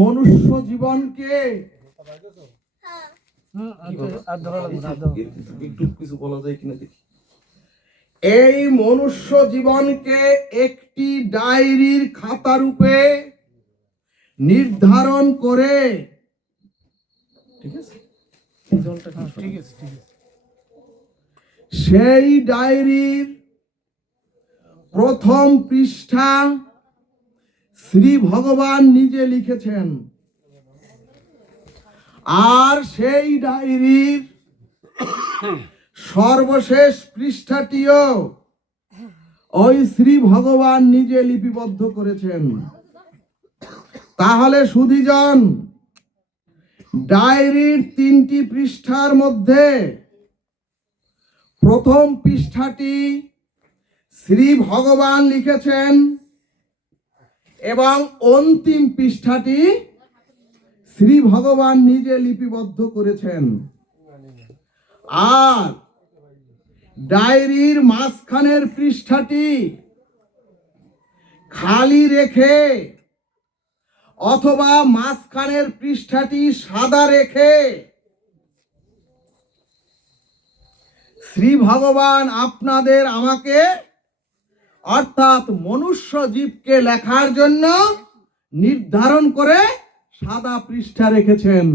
মনুষ্য জীবনকে একটু কিছু বলা যায় কিনা দেখি। এই মনুষ্য জীবনকে একটি ডায়েরির খাতা রূপে নির্ধারণ করে, ঠিক আছে, সেই ডায়েরির প্রথম পৃষ্ঠা শ্রী ভগবান নিজে লিখেছেন, আর সেই ডায়েরির সর্বশেষ পৃষ্ঠাটিও ওই শ্রী ভগবান নিজে লিপিবদ্ধ করেছেন। তাহলে সুধীজন, ডায়েরির 3টি পৃষ্ঠার মধ্যে প্রথম পৃষ্ঠাটি শ্রী ভগবান লিখেছেন এবং অন্তিম পৃষ্ঠাটি শ্রী ভগবান নিজে লিপিবদ্ধ করেছেন। আর ডায়েরির মাঝখানের পৃষ্ঠাটি খালি রেখে অথবা মাঝখানের পৃষ্ঠাটি সাদা রেখে শ্রী ভগবান আপনাদের আমাকে অর্থাৎ মনুষ্য জীবকে লেখার জন্য নির্ধারণ করে সাদা পৃষ্ঠা রেখেছেন।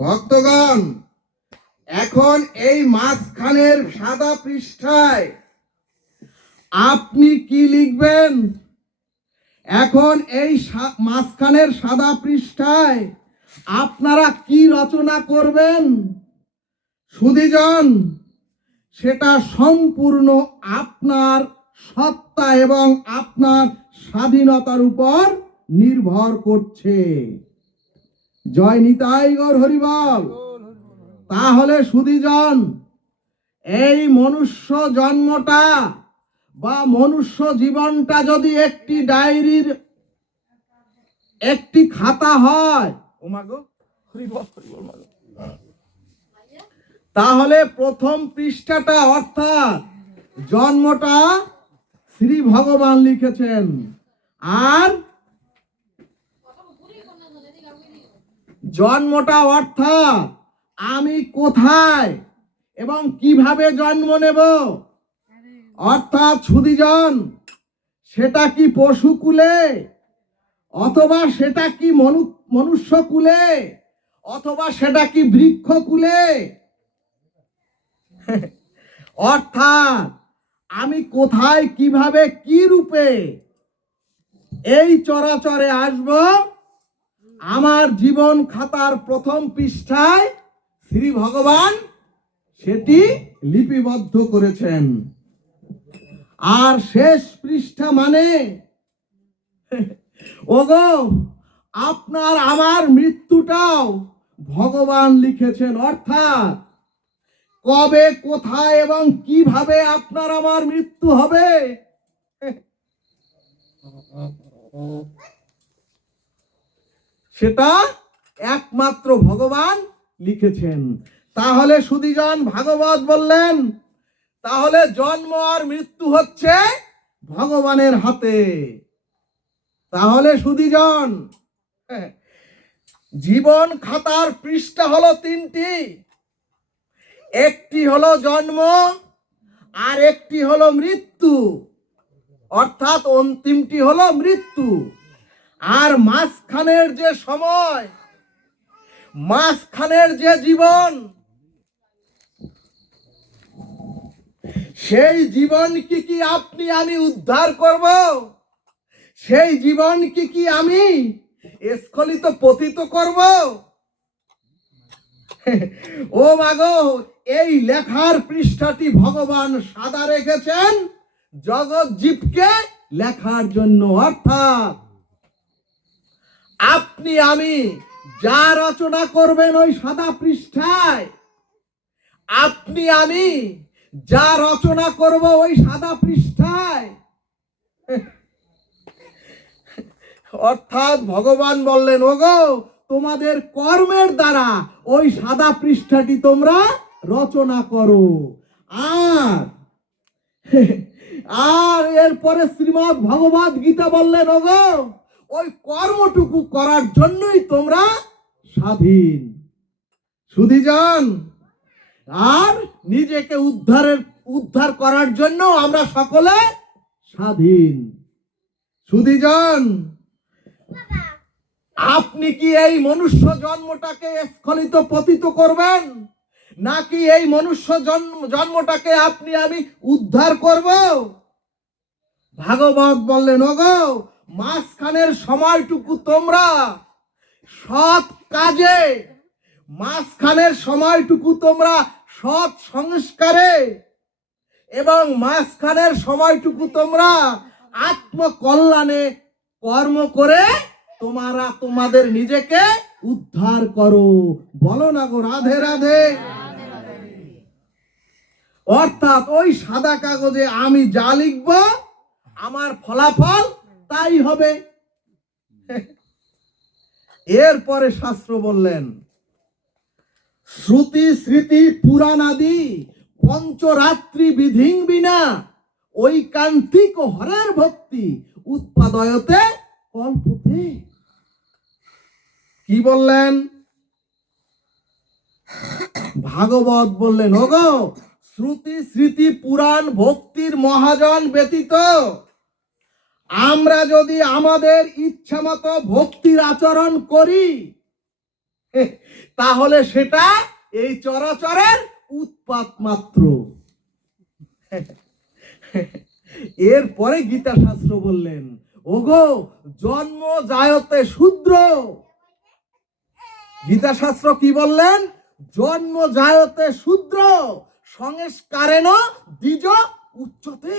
ভক্তগণ, এখন এই মাঝখানের সাদা পৃষ্ঠায় আপনি কি লিখবেন? এখন এই মাঝখানের সাদা পৃষ্ঠায় আপনারা কি রচনা করবেন? সুধীজন, সেটা সম্পূর্ণ আপনার সত্তা এবং আপনার স্বাধীনতার উপর নির্ভর করছে। জয় নিতাই গৌর হরিবল। তাহলে সুধীজন, এই মনুষ্য জন্মটা বা মনুষ্য জীবনটা যদি একটি ডায়েরির একটি খাতা হয়, তাহলে প্রথম পৃষ্ঠাটা অর্থাৎ জন্মটা শ্রী ভগবান লিখেছেন, আর জন্মটা অর্থাৎ আমি কোথায় এবং কিভাবে জন্ম নেব, অর্থাৎ সুধীজন, সেটা কি পশু কুলে, অথবা সেটা কি মনুষ্য কুলে, অথবা সেটা কি বৃক্ষ কুলে, অর্থাৎ আমি কোথায় কিভাবে কি রূপে এই চরাচরে আসব, আমার জীবন খাতার প্রথম পৃষ্ঠায় শ্রী ভগবান সেটি লিপিবদ্ধ করেছেন। আর শেষ পৃষ্ঠা মানে ওগো আপনার আমার মৃত্যুটাও ভগবান লিখেছেন, অর্থাৎ কবে কোথায় এবং কিভাবে আপনার আমার মৃত্যু হবে সেটা একমাত্র ভগবান লিখেছেন। তাহলে সুধীজন, ভাগবত বললেন তাহলে জন্ম আর মৃত্যু হচ্ছে ভগবানের হাতে। তাহলে সুধীজন, জীবন খাতার পৃষ্ঠা হলো 3টি, একটি হলো জন্ম আর একটি হলো মৃত্যু, অর্থাৎ অন্তিমটি হলো মৃত্যু। আর মাঝখানের যে সময়, মাঝখানের যে জীবন, সেই জীবন কি আপনি আমি উদ্ধার করব? সেই জীবন কি আমি স্খলিত পতিত করব? ও মাগো, এই লেখার পৃষ্ঠাটি ভগবান সাদা রেখেছেন জগৎ জীবকে লেখার জন্য, অর্থাৎ আপনি আমি যা রচনা করবেন ওই সাদা পৃষ্ঠায়, আপনি আমি যা রচনা করব ওই সাদা পৃষ্ঠায়, অর্থাৎ ভগবান বললেন ওগো তোমাদের কর্মের দ্বারা ওই সাদা পৃষ্ঠাটি তোমরা রচনা করো। আর এরপরে শ্রীমদ্ ভগবদ গীতা বললেন ওগো ওই কর্মটুকু করার জন্যই তোমরা স্বাধীন। সুধীজন, আর নিজেকে উদ্ধার করার জন্য আমরা সকলে স্বাধীন। সুধীজন, আপনি কি এই মনুষ্য জন্মটাকে স্খলিত পতিত করবেন, নাকি এই মনুষ্য জন্মটাকে আপনি আমি উদ্ধার করব? ভাগবত বললেন, ওগো মাঝখানের সময়টুকু তোমরা সৎ কাজে, মাঝখানের সময়টুকু তোমরা সৎ সংস্কারে, এবং মাঝখানের সময়টুকু তোমরা আত্মকল্যাণে কর্ম করে তোমরা তোমাদের নিজেকে উদ্ধার করো। বলো না গো রাধে রাধে। অর্থাৎ ওই সাদা কাগজে আমি যা লিখব আমার ফলাফল তাই হবে। এরপরে শাস্ত্র বললেন, শ্রুতি স্মৃতি পুরাণাদি পঞ্চরাত্রি বিধিং বিনা ঐকান্তিক হরের ভক্তি উৎপাদয়তে কল্পতে। কি বললেন? ভাগবত বললেন, ওগো শ্রুতি স্মৃতি পুরাণ ভক্তির মহাজন ব্যতীত আমরা যদি আমাদের ইচ্ছা মতো ভক্তির আচরণ করি, তাহলে সেটা এই চরাচরের উৎপাত মাত্র। এরপরে গীতা শাস্ত্র বললেন, ওগো জন্ম জায়তে শূদ্র। গীতা শাস্ত্র কি বললেন? জন্ম জায়তে শূদ্র সংস্কারেণ দ্বিজ উচ্চতে।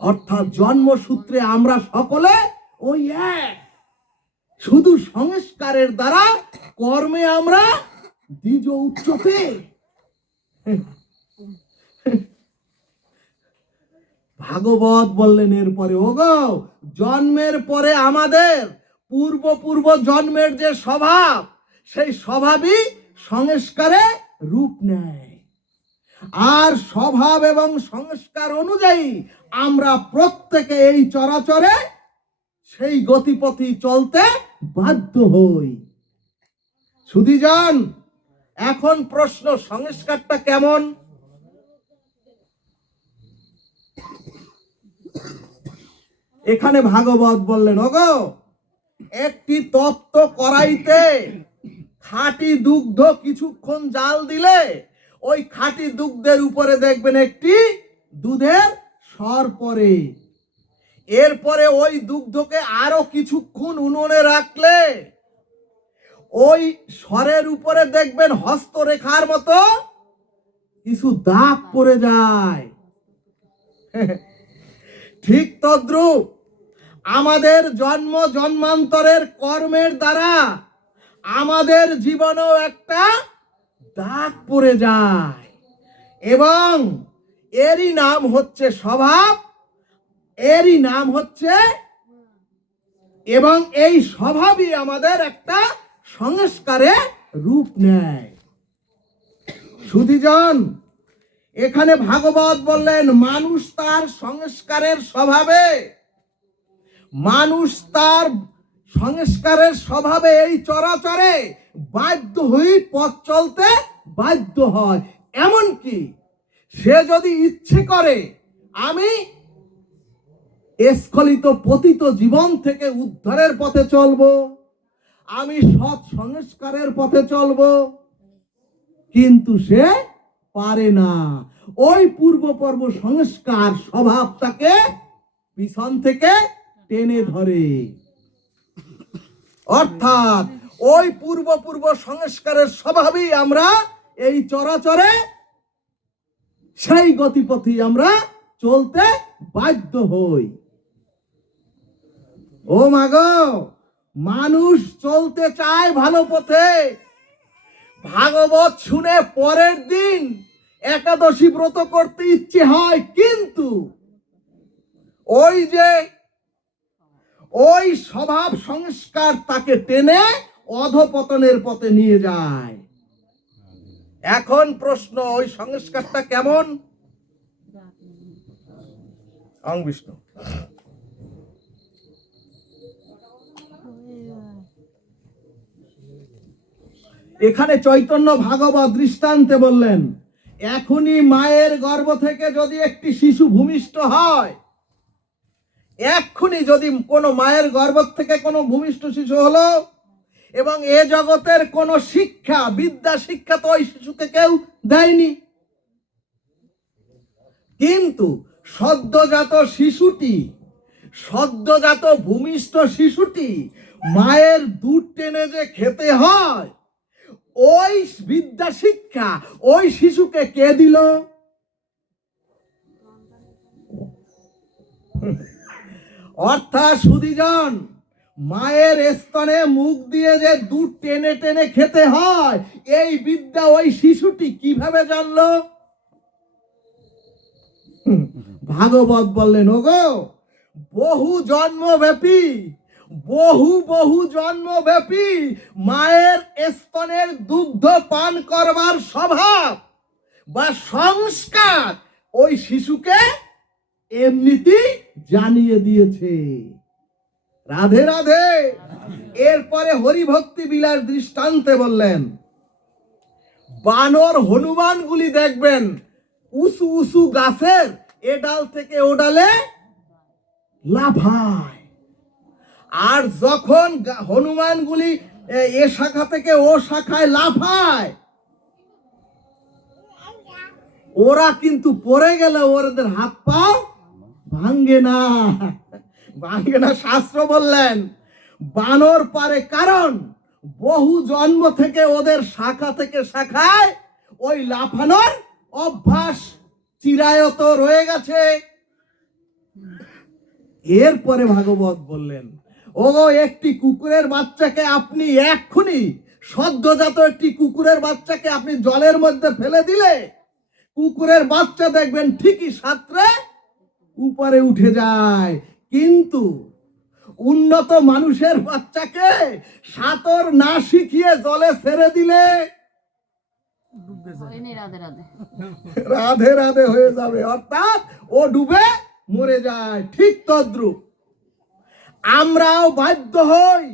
অর্থাৎ জন্মসূত্রে আমরা সকলে ওই এক, শুধু সংস্কারের দ্বারা কর্মে আমরা দ্বিজ উচ্চতে। ভাগবত বললেন এরপরে, ওগো জন্মের পরে আমাদের পূর্ব জন্মের যে স্বভাব, সেই স্বভাবই সংস্কারে রূপ নেয়। আর স্বভাব এবং সংস্কার অনুযায়ী আমরা প্রত্যেকে এই চরাচরে সেই গতিপথে চলতে বাধ্য হই। সুধীজন, এখন প্রশ্ন, সংস্কারটা কেমন? এখানে ভাগবত বললেন, ওগো একটি তত্ত্ব কড়াইতে খাঁটি দুগ্ধ কিছুক্ষণ জাল দিলে ওই খাঁটি দুগ্ধের উপরে দেখবেন একটি দুধের স্বর পড়ে। এরপরে ওই দুগ্ধকে আরো কিছুক্ষণ উনুনে রাখলে ওই স্বরের উপরে দেখবেন হস্তরেখার মতো কিছু দাগ পড়ে যায়। ঠিক তদ্রূপ আমাদের জন্মান্তরের কর্মের দ্বারা আমাদের জীবনেও একটা দাগ পড়ে যায়, এবং এরই নাম হচ্ছে স্বভাব, এরই নাম হচ্ছে, এবং এই স্বভাবই আমাদের একটা সংস্কারে রূপ নেয়। সুধীজন, এখানে ভাগবত বললেন, মানুষ তার সংস্কারের স্বভাবে, মানুষ তার সংস্কারের স্বভাবে এই চরাচরে বাধ্য হয়ে পথ চলতে বাধ্য হয়। এমনকি সে যদি ইচ্ছে করে আমি স্খলিত পতিত জীবন থেকে উদ্ধারের পথে চলবো, আমি সৎ সংস্কারের পথে চলবো, কিন্তু সে পারে না। ওই পূর্ব সংস্কার স্বভাব তাকে পিছন থেকে টেনে ধরে। অর্থাৎ ওই পূর্ব সংস্কারের স্বভাবই আমরা এই চরাচরে সেই গতিপথে আমরা চলতে বাধ্য হই। ও মাগো, মানুষ চলতে চায় ভালো পথে। ভাগবত শুনে পরের দিন একাদশী ব্রত করতে ইচ্ছে হয়, কিন্তু ওই স্বভাব সংস্কার তাকে টেনে অধপতনের পথে নিয়ে যায়। এখন প্রশ্ন, ওই সংস্কারটা কেমন? বিষ্ণু এখানে চৈতন্য ভাগবত দৃষ্টান্তে বললেন, এখনই মায়ের গর্ভ থেকে যদি একটি শিশু ভূমিষ্ঠ হয়, এক্ষুনি যদি কোনো মায়ের গর্ভ থেকে কোনো ভূমিষ্ঠ শিশু হলো, এবং এ জগতের কোনো শিক্ষা, বিদ্যা শিক্ষা তো ওই শিশুকে কেউ দেয়নি, কিন্তু সদ্যজাত ভূমিষ্ঠ শিশুটি মায়ের দুধ টেনে যে খেতে হয়, ওই বিদ্যা শিক্ষা ওই শিশুকে কে দিল? অর্থাৎ সুধীজন, মায়ের স্তনে মুখ দিয়ে যে দুধ টেনে টেনে খেতে হয়, এই বিদ্যা ওই শিশুটি কিভাবে জানলো? ভাগবত বললেন, ওগো, বহু জন্মব্যাপী মায়ের স্তনের দুগ্ধ পান করবার স্বভাব বা সংস্কার ওই শিশুকে এমনিতেই জানিয়ে দিয়েছে। রাধে রাধে। এরপরে হরিভক্তি বিলাস দৃষ্টান্তে বললেন, বানর হনুমানগুলি দেখবেন উঁচু উঁচু গাছের এ ডাল থেকে ও ডালে লাফায়, আর যখন হনুমানগুলি এ শাখা থেকে ও শাখায় লাফায়, ওরা কিন্তু পড়ে গেলে ওদের হাত পাও ভাঙ্গে না। শাস্ত্র বললেন বানর পারে, কারণ বহু জন্ম থেকে ওদের শাখা থেকে শাখায় ওই লাফানোর অভ্যাস চিরায়ত রয়ে গেছে। এরপরে ভাগবত বললেন, ও একটি কুকুরের বাচ্চাকে আপনি এক্ষুনি, সদ্যজাত একটি কুকুরের বাচ্চাকে আপনি জলের মধ্যে ফেলে দিলে কুকুরের বাচ্চা দেখবেন ঠিকই সাঁতরে উপরে উঠে যায়, কিন্তু উন্নত মানুষের বাচ্চাকে সাঁতর না শিখিয়ে জলে ছেড়ে দিলে রাধে রাধে হয়ে যাবে, অর্থাৎ ও ডুবে মরে যায়। ঠিক তদ্রূপ আমরাও বাধ্য হই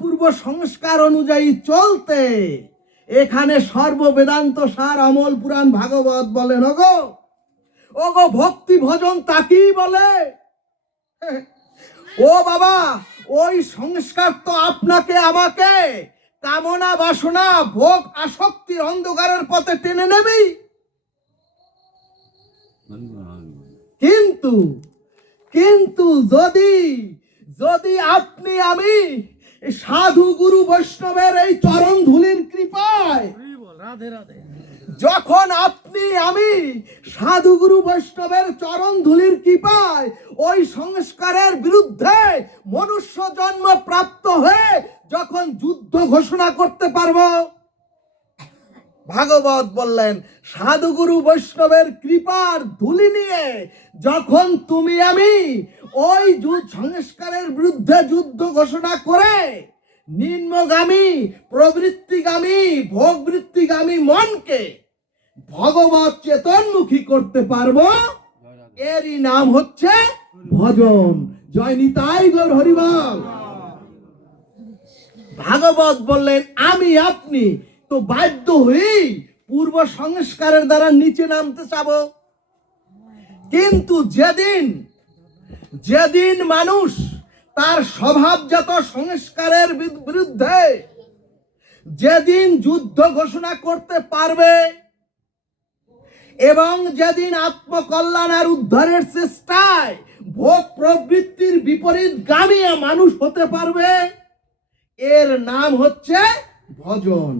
পূর্ব সংস্কার অনুযায়ী চলতে। এখানে সর্ববেদান্ত সার অমল পুরাণ ভাগবত বলেন, ওগো ভক্তি ভজন তাকেই বলে। ও বাবা, ওই সংস্কার তো আপনাকে আমাকে কামনা বাসনা ভোগ আসক্তির অন্ধকারের পথে টেনে নেবেই। কিন্তু যদি আপনি আমি সাধু গুরু বৈষ্ণবের এই চরণ ধুলির কৃপায়, যখন আপনি আমি সাধু গুরু বৈষ্ণবের চরণ ধুলির কৃপায় ওই সংস্কারের বিরুদ্ধে মনুষ্য জন্ম প্রাপ্ত হয়ে যখন যুদ্ধ ঘোষণা করতে পারবো, ভাগবত বললেন সাধুগুরু বৈষ্ণবের কৃপার ধুলি নিয়ে যখন তুমি আমি ওই সংস্কারের বিরুদ্ধে যুদ্ধ ঘোষণা করে নিম্নগামী প্রবৃত্তিগামী ভোগবৃত্তিগামী মনকে ভগবত চেতনমুখী করতে পারবো, এরই নাম হচ্ছে ভজন। জয় নিতাই গৌর হরিবল। ভাগবত বললেন আমি আপনি তো বাধ্য হই পূর্ব সংস্কারের দ্বারা নিচে নামতে চাবো, কিন্তু যেদিন মানুষ তার স্বভাবজাত সংস্কারের বিরুদ্ধে যেদিন যুদ্ধ ঘোষণা করতে পারবে এবং যেদিন আত্মকল্যাণ আর উদ্ধারের চেষ্টায় ভোগ প্রবৃত্তির বিপরীত গামী মানুষ হতে পারবে, এর নাম হচ্ছে ভজন।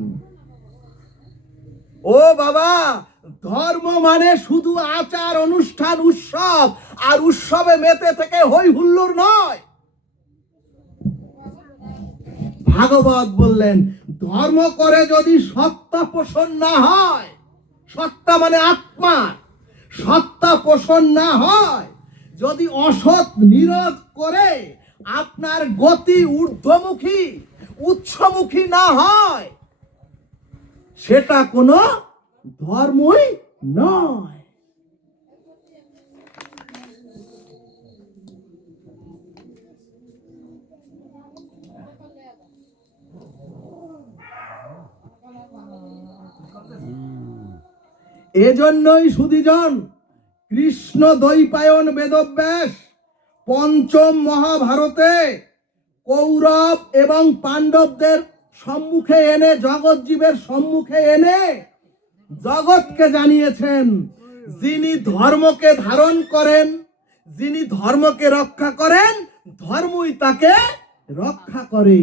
ও বাবা, ধর্ম মানে শুধু আচার অনুষ্ঠান উৎসব আর উৎসবে মেতে থেকে হই হুল্লোড় নয়। ভাগবত বললেন ধর্ম করে যদি সত্তা পোষণ না হয়, সত্তা মানে আত্মা, সত্তা পোষণ না হয়, যদি অসৎ নিরোধ করে আপনার গতি ঊর্ধ্বমুখী উচ্চমুখী না হয়, সেটা কোনো ধর্মই নয়। এজন্যই সুধীজন কৃষ্ণ দ্বৈপায়ন বেদব্যাস পঞ্চম মহাভারতে কৌরব এবং পাণ্ডবদের সম্মুখে এনে জগৎজীবের সম্মুখে এনে জগৎকে জানিয়েছেন, যিনি ধর্মকে ধারণ করেন, যিনি ধর্মকে রক্ষা করেন, ধর্মই তাকে রক্ষা করে।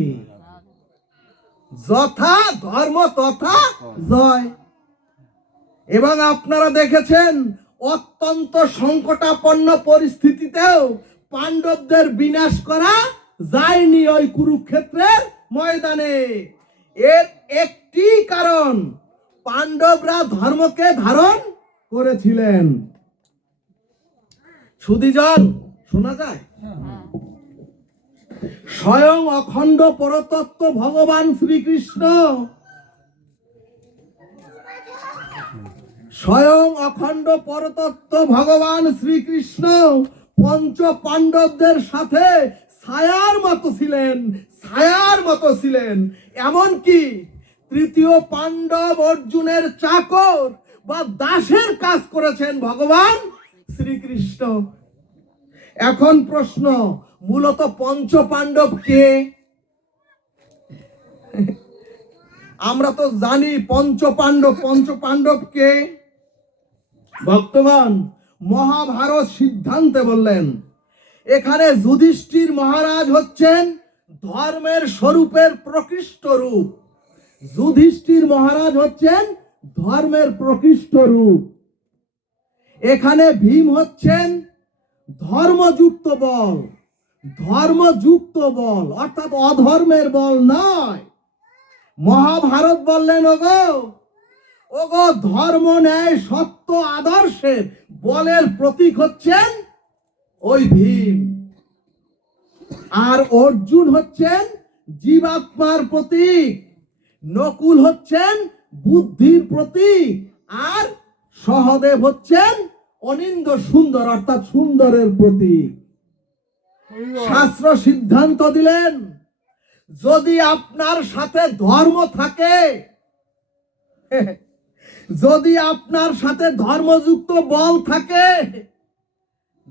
যথা ধর্ম তথা জয়। এবং আপনারা দেখেছেন অত্যন্ত সংকটাপন্ন পরিস্থিতিতেও পাণ্ডবদের বিনাশ করা যায়নি ওই কুরুক্ষেত্রের ময়দানে। এর একটি কারণ, পাণ্ডবরা ধর্মকে ধারণ করেছিলেন। সুধীজন শোনা যায়, স্বয়ং অখণ্ড পরতত্ত্ব ভগবান শ্রীকৃষ্ণ, স্বয়ং অখণ্ড পরতত্ত্ব ভগবান শ্রীকৃষ্ণ পঞ্চ পাণ্ডবদের সাথে ছায়ার মতো ছিলেন, ছায়ার মতো ছিলেন। এমনকি তৃতীয় পাণ্ডব অর্জুনের চাকর বা দাসের কাজ করেছেন ভগবান শ্রীকৃষ্ণ। এখন প্রশ্ন, মূলত পঞ্চ পাণ্ডব কে? আমরা তো জানি পঞ্চ পাণ্ডব কে। ভক্তগণ, মহাভারত সিদ্ধান্তে বললেন এখানে যুধিষ্ঠির মহারাজ হচ্ছেন ধর্মের স্বরূপের প্রকৃষ্ট রূপ। যুধিষ্ঠির মহারাজ হচ্ছেন ধর্মের প্রকৃষ্ট রূপ। এখানে ভীম হচ্ছেন ধর্মযুক্ত বল, ধর্মযুক্ত বল, অর্থাৎ অধর্মের বল নয়। মহাভারত বললেন ওগো ধর্ম ন্যায় সত্য আদর্শের বলের প্রতীক হচ্ছেন ওই ভীম। আর অর্জুন হচ্ছেন জীবাত্মার প্রতীক, নকুল হচ্ছেন বুদ্ধির প্রতীক, আর সহদেব হচ্ছেন অনিন্দ সুন্দর অর্থাৎ সুন্দরের প্রতীক। শাস্ত্র সিদ্ধান্ত দিলেন যদি আপনার সাথে ধর্ম থাকে, যদি আপনার সাথে ধর্মযুক্ত বল থাকে,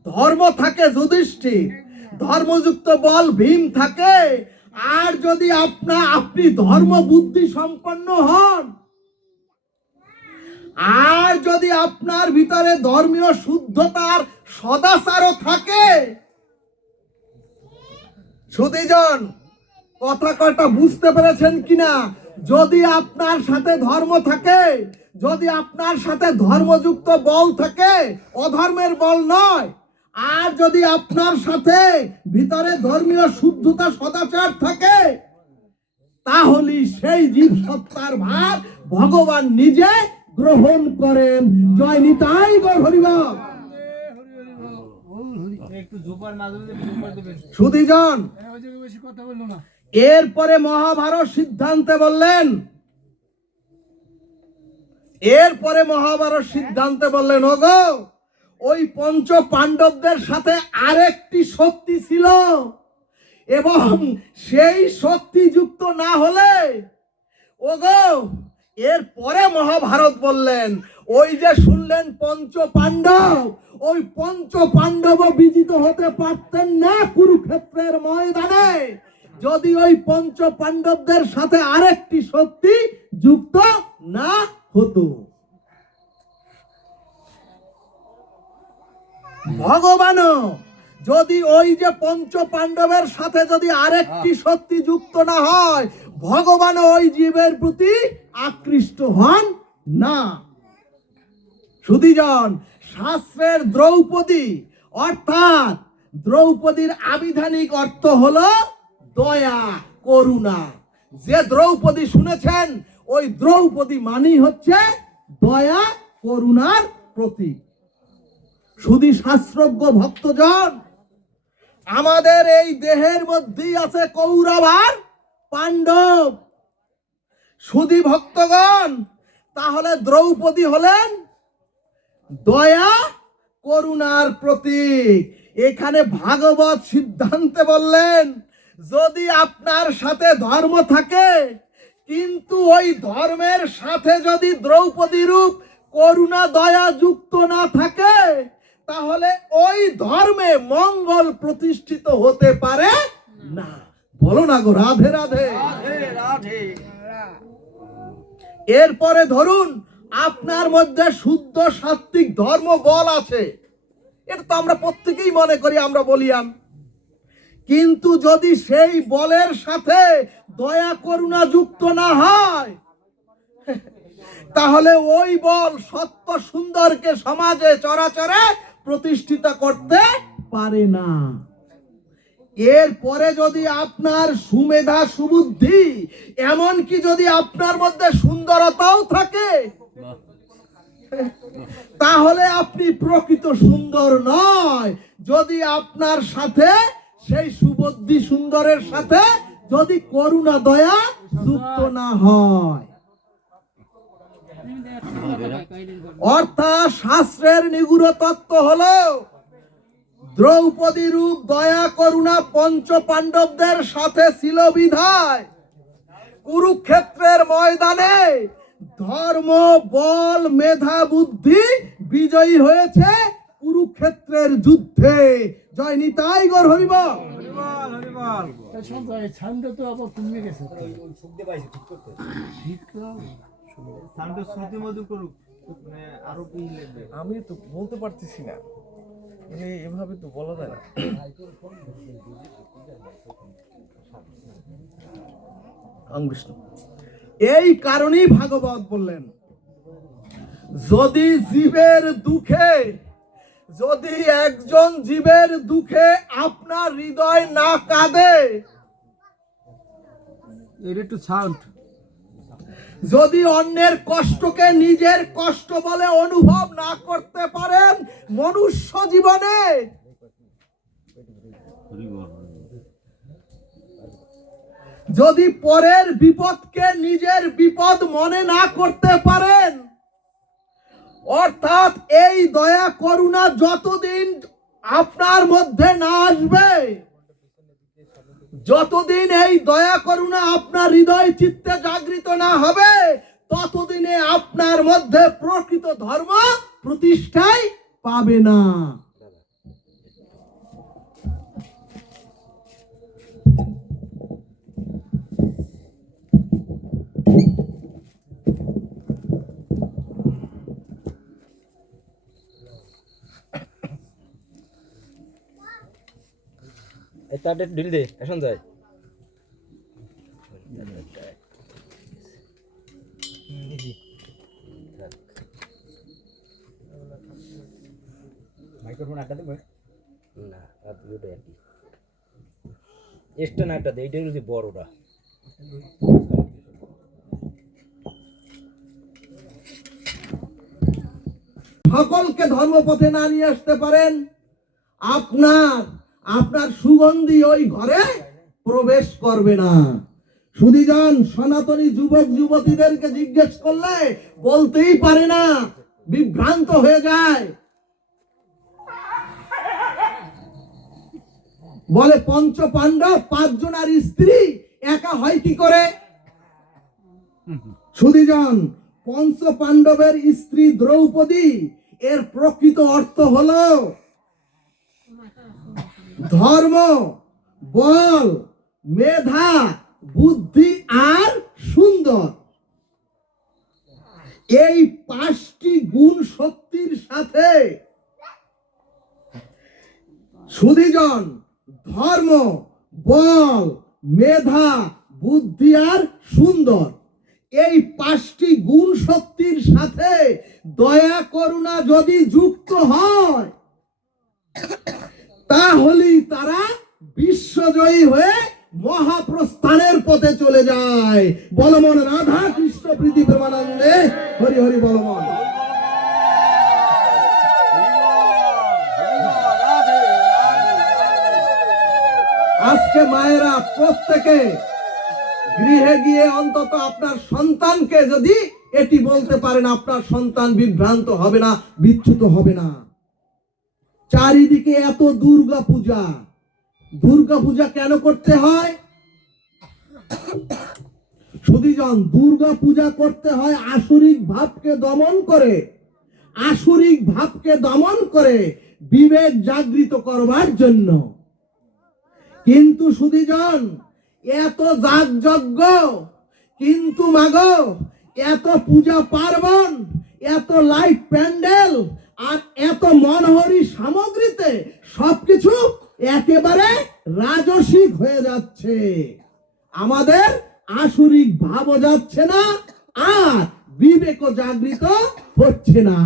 ধর্ম থাকে যুধিষ্ঠির, ধর্মযুক্ত বল ভীম থাকে, আর যদি আপনি ধর্ম বুদ্ধি সম্পন্ন হন, আর যদি আপনার ভিতরে ধর্মীয় শুদ্ধতার সদাচারও থাকে, সুধীজন কথা কয়টা বুঝতে পেরেছেন কিনা? যদি আপনার সাথে ধর্ম থাকে, যদি আপনার সাথে ধর্মযুক্ত বল থাকে, অধর্মের বল নয়, আর যদি আপনার সাথে ভিতরে ধর্মীয় শুদ্ধতা সদাচার থাকে, তাহলে সেই জীব সত্তার ভার ভগবান নিজে গ্রহণ করেন। জয় নিতাই গৌর হরি বল। সুধীজন এরপরে মহাভারত সিদ্ধান্তে বললেন, ওগো ওই পঞ্চ পাণ্ডবদের সাথে আরেকটি শক্তি ছিল, এবং সেই শক্তি যুক্ত না হলে, ওগো এরপরে মহাভারত বললেন ওই যে শুনলেন পঞ্চ পাণ্ডব, ওই পঞ্চ পাণ্ডব বিজিত হতে পারতেন না কুরুক্ষেত্রের ময়দানে যদি ওই পঞ্চ পাণ্ডবদের সাথে আরেকটি শক্তি যুক্ত না হতো। ভগবানও যদি ওই যে পঞ্চ পাণ্ডবের সাথে যদি আরেকটি শক্তি যুক্ত না হয়, ভগবান ওই জীবের প্রতি আকৃষ্ট হন না। সুধীজন শাস্ত্রের দ্রৌপদী অর্থাৎ দ্রৌপদীর আবিধানিক অর্থ হলো দয়া, করুণা। যে দ্রৌপদী শুনেছেন ওই দ্রৌপদী মানি হচ্ছে দয়া করুণার প্রতীক। শুধু শাস্ত্রজ্ঞ ভক্তজন, আমাদের এই দেহের মধ্যেই আছে কৌরব আর পাণ্ডব। শুধু ভক্তগণ, তাহলে দ্রৌপদী হলেন দয়া করুণার প্রতীক। এখানে ভাগবত সিদ্ধান্তে বললেন যদি আপনার সাথে ধর্ম থাকে, কিন্তু ওই ধর্মের সাথে যদি দ্রৌপদী রূপ করুণা দয়া যুক্ত না থাকে, তাহলে ওই ধর্মে মঙ্গল প্রতিষ্ঠিত হতে পারে না। বলো না গো, রাধে রাধে। এরপরে ধরুন আপনার মধ্যে শুদ্ধ সাত্ত্বিক ধর্ম বল আছে, এটা তো আমরা প্রত্যেকেই মনে করি, আমরা বলিয়ান। কিন্তু যদি সেই বলের সাথে দয়া করুণা যুক্ত না হয়, তাহলে ওই বল সত্য সুন্দরকে সমাজে চরাচরে প্রতিষ্ঠিত করতে পারে না। এরপরে যদি আপনার সুমেধা সুবুদ্ধি, এমনকি যদি আপনার মধ্যে সুন্দরতাও থাকে, তাহলে আপনি প্রকৃত সুন্দর নয়। যদি আপনার সাথে সেই সুবুদ্ধি সুন্দরের সাথে যদি করুণা দয়া যুক্ত না হয়। অর্থাৎ শাস্ত্রের নিগূঢ় তত্ত্ব হলো দ্রৌপদী রূপ দয়া করুণা পঞ্চ পাণ্ডবদের সাথে ছিল বিধায় কুরুক্ষেত্রের ময়দানে ধর্ম বল মেধা বুদ্ধি বিজয়ী হয়েছে কুরুক্ষেত্রের যুদ্ধে। জয় নিতাই গৌর হরিবল। আমি তো বলতে পারতেছি না, এভাবে তো বলা যায় না। এই কারণেই ভাগবত বললেন, যদি জীবের দুঃখে, যদি একজন জীবের দুঃখে আপনার হৃদয় না কাঁদে, যদি অন্যের কষ্টকে নিজের কষ্ট বলে অনুভব না করতে পারেন মনুষ্য জীবনে, যদি পরের বিপদকে নিজের বিপদ মনে না করতে পারেন, অর্থাৎ এই দয়া করুণা যতদিন আপনার মধ্যে না আসবে, যতদিন এই দয়া করুণা আপনার হৃদয় চিত্তে জাগৃত না হবে, ততদিনে আপনার মধ্যে প্রকৃত ধর্ম প্রতিষ্ঠায় পাবে না। এটা ঢিল দে, এখন যায়। মাইক্রোফোন আটটা দেবে না, আর দুটো আর কি এক্সট্রা না, একটা দে, এইটা যদি বড়টা। সকলকে ধর্মপথে না নিয়ে আসতে পারেন, আপনার সুগন্ধি ওই ঘরে প্রবেশ করবে না। সুধীজন সনাতনী যুবক যুবতীদেরকে জিজ্ঞেস করলে বলতেই পারে না, বিভ্রান্ত হয়ে যায়। বলে পঞ্চ পাণ্ডব 5 জনের স্ত্রী একা হয় কি করে? সুধীজন, পঞ্চ পাণ্ডবের স্ত্রী দ্রৌপদী, এর প্রকৃত অর্থ হলো ধর্ম, বল, মেধা, বুদ্ধি আর সুন্দর। এই 5টি গুণ শক্তির সাথে সুধীজন ধর্ম, বল, মেধা, বুদ্ধি আর সুন্দর, এই 5টি গুণ শক্তির সাথে দয়া করুণা যদি যুক্ত হয়, তাহলেই তারা বিশ্বজয়ী হয়ে মহাপ্রস্থানের পথে চলে যায়। বলমন রাধা কৃষ্ণ প্রীতি প্রেমানন্দে হরি হরি বলমন। আজকে মায়েরা প্রত্যেকে গৃহে গিয়ে অন্তত আপনার সন্তানকে যদি এটি বলতে পারেন, আপনার সন্তান বিভ্রান্ত হবে না, বিচ্যুত হবে না। চারিদিকে এত দুর্গা পূজা, দুর্গা পূজা কেন করতে হয়? সুধীজন, দুর্গা পূজা করতে হয় আসুরিক ভাবকে দমন করে আসুরিক ভাবকে দমন করে বিবেক জাগৃত করবার জন্য। কিন্তু সুধীজন, এত যাগযজ্ঞ, কিন্তু মাগো এত পূজা পার্বণ, এত লাইট প্যান্ডেল আর এত মনোহরী সামগ্রীতে সবকিছু একেবারে রাজসিক হয়ে যাচ্ছে। আমাদের আসুরিক ভাবও যাচ্ছে না, আর বিবেকও জাগৃত হচ্ছে না।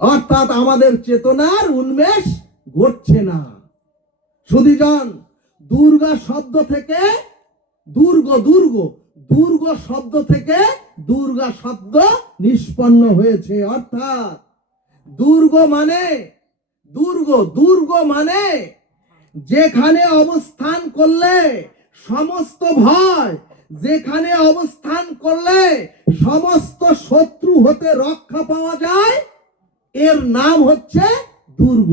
অর্থাৎ আমাদের চেতনার উন্মেষ ঘটছে না। সুধীজন, দুর্গা শব্দ থেকে দুর্গ শব্দ থেকে দুর্গা শব্দ নিষ্পন্ন হয়েছে। অর্থাৎ দুর্গ মানে যেখানে অবস্থান করলে সমস্ত ভয়, যেখানে অবস্থান করলে সমস্ত শত্রু হতে রক্ষা পাওয়া যায়, এর নাম হচ্ছে দুর্গ।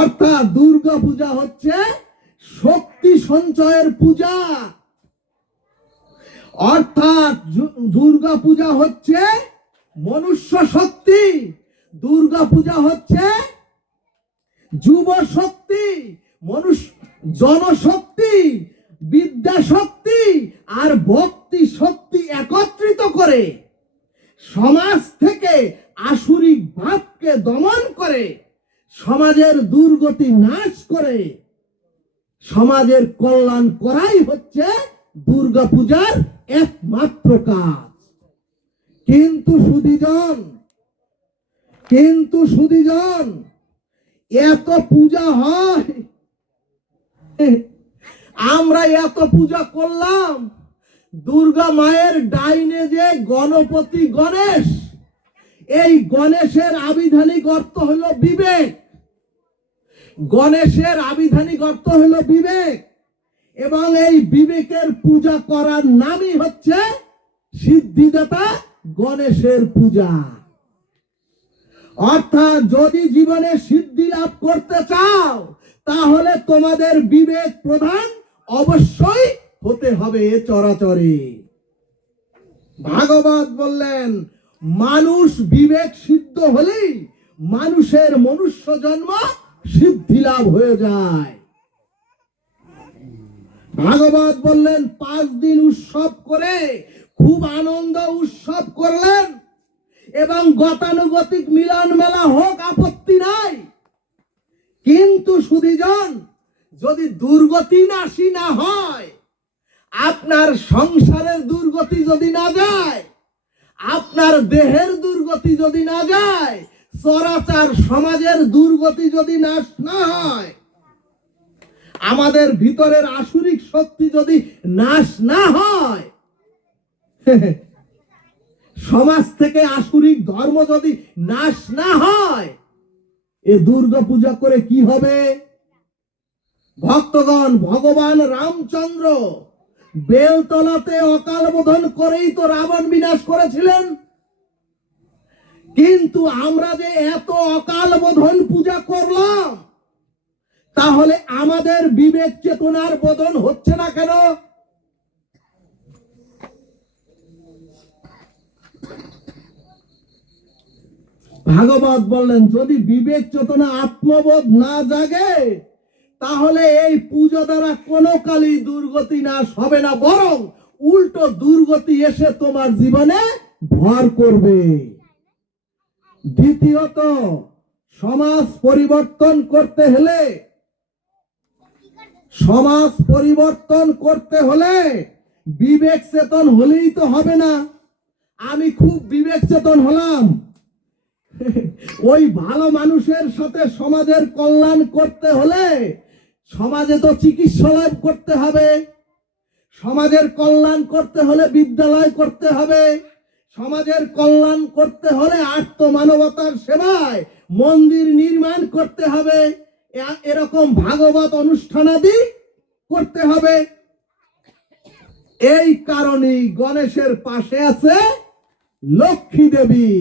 অর্থাৎ দুর্গা পূজা হচ্ছে শক্তি সঞ্চয়ের পূজা। অর্থাৎ দুর্গা পূজা হচ্ছে মনুষ্য শক্তি, দুর্গা পূজা হচ্ছে যুব শক্তি, জনশক্তি, বিদ্যা শক্তি আর ভক্তি শক্তি একত্রিত করে সমাজ থেকে আসুরিক ভাবকে দমন করে সমাজের দুর্গতি নাশ করে সমাজের কল্যাণ করাই হচ্ছে দুর্গা পূজার একমাত্র কাজ। কিন্তু সুধীজন, এত পূজা হয়, আমরা এত পূজা করলাম, দুর্গা মায়ের ডাইনে যে গণপতি গণেশ, এই গণেশের আবিধানিক অর্থ হলো বিবেক। গণেশের আবিধানিক অর্থ হলো বিবেক, এবং এই বিবেকের পূজা করার নামই হচ্ছে সিদ্ধিদাতা গণেশের পূজা। অর্থাৎ যদি জীবনে সিদ্ধি লাভ করতে চাও, তাহলে তোমাদের বিবেক প্রধান অবশ্যই হতে হবে চরাচরে। ভাগবত বললেন, মানুষ বিবেক সিদ্ধ হলেই মানুষের মনুষ্য জন্ম সিদ্ধি লাভ হয়ে যায়। ভাগবত বললেন 5 দিন উৎসব করে খুব আনন্দ উৎসব করলেন, এবং গতানুগতিক মিলন মেলা হোক, আপত্তি নাই। কিন্তু সুধীজন, যদি দুর্গতি নাশী না হয়, আপনার সংসারের দুর্গতি যদি না যায়, আপনার দেহের দুর্গতি যদি না যায়, চরাচর সমাজের দুর্গতি যদি নাশ না হয়, আমাদের ভিতরের আসুরিক শক্তি যদি নাশ না হয়, সমাজ থেকে আসুরিক ধর্ম যদি নাশ না হয়, এ দুর্গা পূজা করে কি হবে? ভক্তগণ, ভগবান রামচন্দ্র বেলতলাতে অকাল বোধন করেই তো রাবণ বিনাশ করেছিলেন। কিন্তু আমরা যে এত অকাল বোধন পূজা করলাম, তাহলে আমাদের বিবেক চেতনার বোধন হচ্ছে না কেন? ভাগবত বললেন, যদি বিবেক চেতনা আত্মবোধ না জাগে, তাহলে এই পূজা দ্বারা কোনো কালই দুর্গতি নাশ হবে না, বরং উল্টো দুর্গতি এসে তোমার জীবনে ভর করবে। দ্বিতীয়ত, সমাজ পরিবর্তন করতে হলে বিবেক চেতন হলেই তো হবে না। আমি খুব বিবেক চেতন হলাম, ওই ভালো মানুষের সাথে সমাজের কল্যাণ করতে হলে সমাজে তো চিকিৎসালয় করতে হবে, সমাজের কল্যাণ করতে হলে বিদ্যালয় করতে হবে, সমাজের কল্যাণ করতে হলে আত্মমানবতার সেবায় মন্দির নির্মাণ করতে হবে, এরকম ভাগবত অনুষ্ঠানাদি করতে হবে। এই কারণেই গণেশের পাশে আছে লক্ষ্মী দেবী।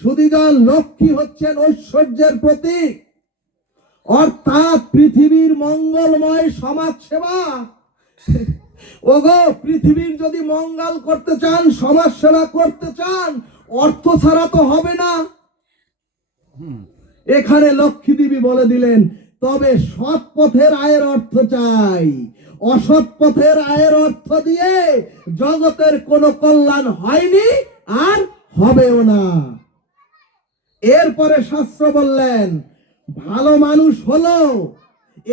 সুধীজন, লক্ষ্মী হচ্ছেন ঐশ্বর্যের প্রতীক, অর্থাৎ পৃথিবীর মঙ্গলময় সমাজ সেবা। ওগো, পৃথিবীর যদি মঙ্গল করতে চান, সমাজ সেবা করতে চান, অর্থ ছাড়া তো হবে না। এখানে লক্ষ্মী দেবী বলে দিলেন, তবে সৎ পথের আয়ের অর্থ চাই। অসৎ পথের আয়ের অর্থ দিয়ে জগতের কোনো কল্যাণ হয়নি আর হবেও না। এরপরে শাস্ত্র বললেন, ভালো মানুষ হলো,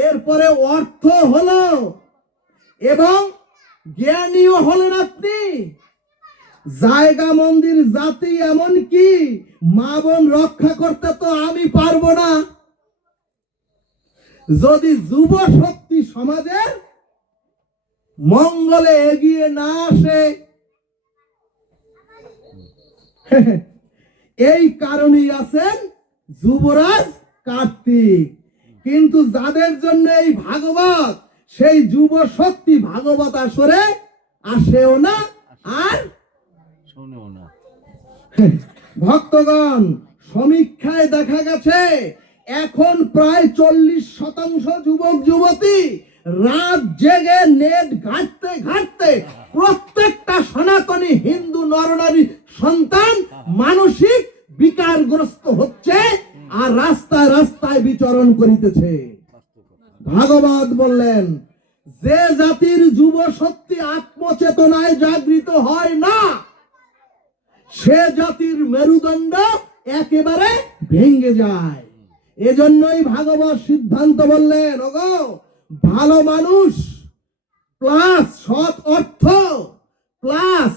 এরপরে অর্থ হলো এবং জ্ঞানীও হলেন আপনি। জায়গা মন্দির জাতি এমন কি মা বোন রক্ষা করতে তো আমি পারবো না, যদি যুব শক্তি সমাজের মঙ্গলে এগিয়ে না আসে। এই কারণেই আছেন যুবরাজ কার্তিক। কিন্তু যাদের জন্য এই ভাগবত, সেই যুব শক্তি ভাগবত আসরে আসেও না আর শোনেও না। ভক্তগণ, সমীক্ষায় দেখা গেছে এখন প্রায় 40% যুবক যুবতী রাত জেগে নেট ঘাঁটতে ঘাঁটতে প্রত্যেকটা সনাতনী হিন্দু নরনারী সন্তান মানসিক বিকারগ্রস্ত হচ্ছে আর রাস্তায় রাস্তায় বিচরণ করিতেছে। ভাগবত বললেন, যে জাতির যুব শক্তি আত্মচেতনায় জাগৃত হয় না, সে জাতির মেরুদণ্ড একেবারে ভেঙে যায়। এজন্যই ভাগবত সিদ্ধান্ত বললেন, ওগো ভালো মানুষ প্লাস সৎ অর্থ প্লাস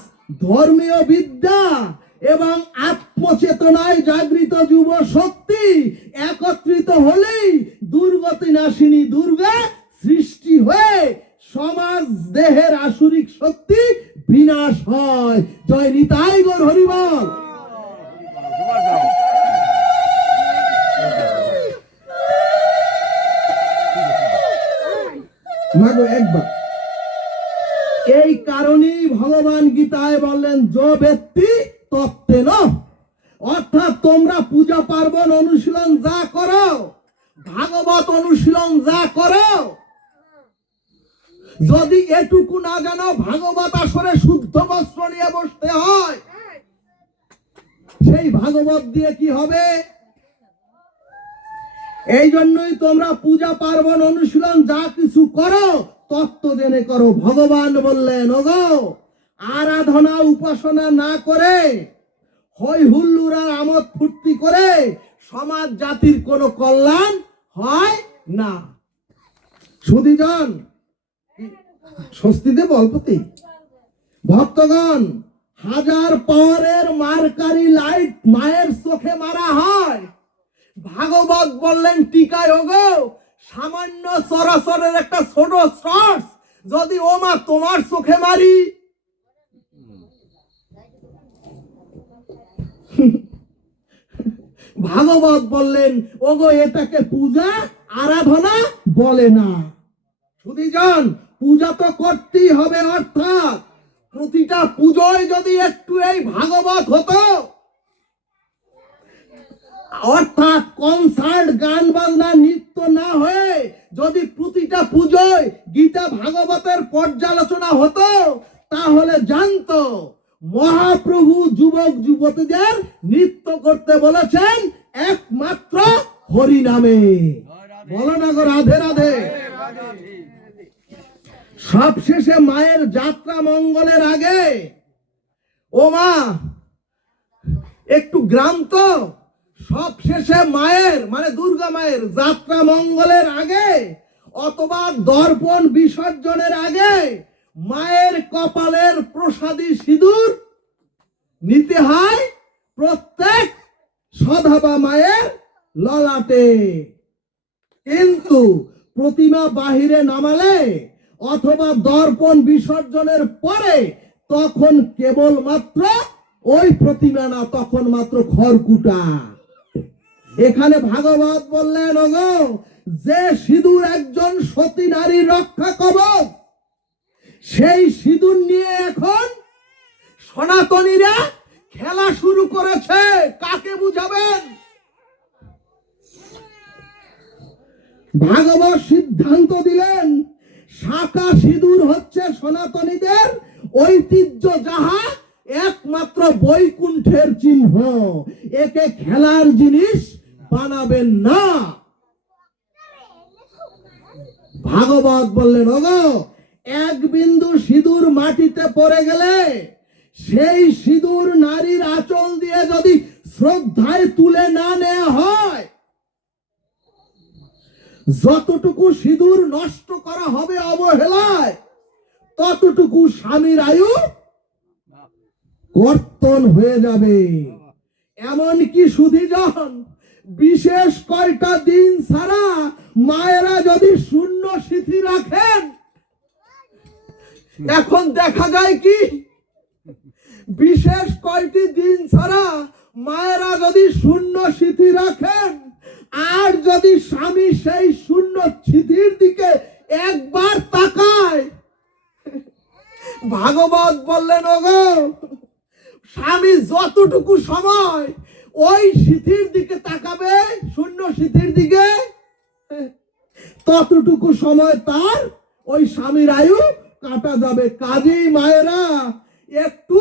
ধর্মীয় বিদ্যা এবং আত্মচেতনায় জাগৃত যুব শক্তি একত্রিত হলেই দুর্গতি নাশিনী দুর্গা সৃষ্টি হয়ে সমাজ দেহের আসুরিক শক্তি বিনাশ হয়। জয় নিতাই গৌর হরিবল। মাগো একবার। এই কারণেই ভগবান গীতায় বললেন, যো ব্যক্তি তত্ত্বেন, অর্থাৎ তোমরা পূজা পার্বণ অনুশীলন যা করো, ভাগবত অনুশীলন যা করো, যদি এটুকু না জানো ভাগবত আসরে শুদ্ধ বস্ত্র নিয়ে বসতে হয়, সেই ভাগবত দিয়ে কি হবে? এই জন্যই তোমরা পূজা পার্বণ অনুশীলন যা কিছু করো তত্ত্ব জেনে করো। ভগবান বললেন, ওগো আরাধনা উপাসনা না করে হই হুল্লোড় আর আমোদ ফুর্তি করে সমাজ জাতির কোনো কল্যাণ হয় না। সুধীজন, স্বস্তি দেব অল্পতেই। ভক্তগণ, হাজার পাওয়ারের মার্কারি লাইট মায়ের চোখে মারা হয়। ভাগবত বললেন টিকায়, ওগো সামান্য চরাচরের একটা ছোট শর্টস যদি ও মা তোমার চোখে মারি, ভাগবত বললেন, ওগো এটাকে পূজা আরাধনা বলে না। সুধীজন, পূজা তো করতেই হবে, অর্থাৎ প্রতিটা পুজোয় যদি একটু এই ভাগবত হতো, অর্থাৎ কনসার্ট গান বাজনা নৃত্য না হয়ে যদি প্রতিটা পুজোয় গীতা ভাগবতের পর্যালোচনা হতো, তাহলে জানতো মহাপ্রভু যুবক যুবতীদের নৃত্য করতে বলেছেন একমাত্র হরি নামে। বলো না গো রাধে রাধে। সবশেষে মায়ের যাত্রা মঙ্গলের আগে, ও মা একটু গ্রাম তো, সবশেষে মায়ের মানে দুর্গা মায়ের যাত্রা মঙ্গলের আগে অথবা দর্পণ বিসর্জনের আগে মায়ের কপালের প্রসাদী সিঁদুর নিতে হয় প্রত্যেক সধবা মায়ের ললাটে। কিন্তু প্রতিমা বাহিরে নামালে অথবা দর্পণ বিসর্জনের পরে তখন কেবলমাত্র ওই প্রতিমা না, তখন মাত্র খড়কুটা। এখানে ভাগবত বললেন, ওগো যে সিঁদুর একজন সতী নারী রক্ষা কবচ, সেই সিঁদুর নিয়ে এখন সনাতনীরা খেলা শুরু করেছে। কাকে বুঝাবেন? ভাগবত সিদ্ধান্ত দিলেন, শাখা সিঁদুর হচ্ছে সনাতনীদের ঐতিহ্য, যাহা একমাত্র বৈকুণ্ঠের চিহ্ন, একে খেলার জিনিস বানাবেন না। ভাগবত বললেন, ওগো, এক বিন্দু সিঁদুর মাটিতে পড়ে গেলে সেই সিঁদুর নারীর আঁচল দিয়ে যদি শ্রদ্ধায় তুলে না নেওয়া হয়, যতটুকু সিঁদুর নষ্ট করা হবে অবহেলায়, ততটুকু স্বামীর আয়ু কর্তন হয়ে যাবে। এমনকি সুধীজন, বিশেষ কয়টা দিন ছাড়া মায়েরা যদি শূন্য সিথি রাখেন, এখন দেখা যায় কি, বিশেষ কয়টি দিন ছাড়া মায়েরা যদি শূন্য সিথি রাখেন, আর যদি স্বামী সেই শূন্য সিথির দিকে একবার তাকায়, ভাগবত বললেন, ওগো, স্বামী যতটুকু সময় ওই সিথির দিকে তাকাবে, শূন্য সিথির দিকে, ততটুকু সময় তার ওই স্বামীর আয়ু কাটা যাবে। কাজেই মায়েরা একটু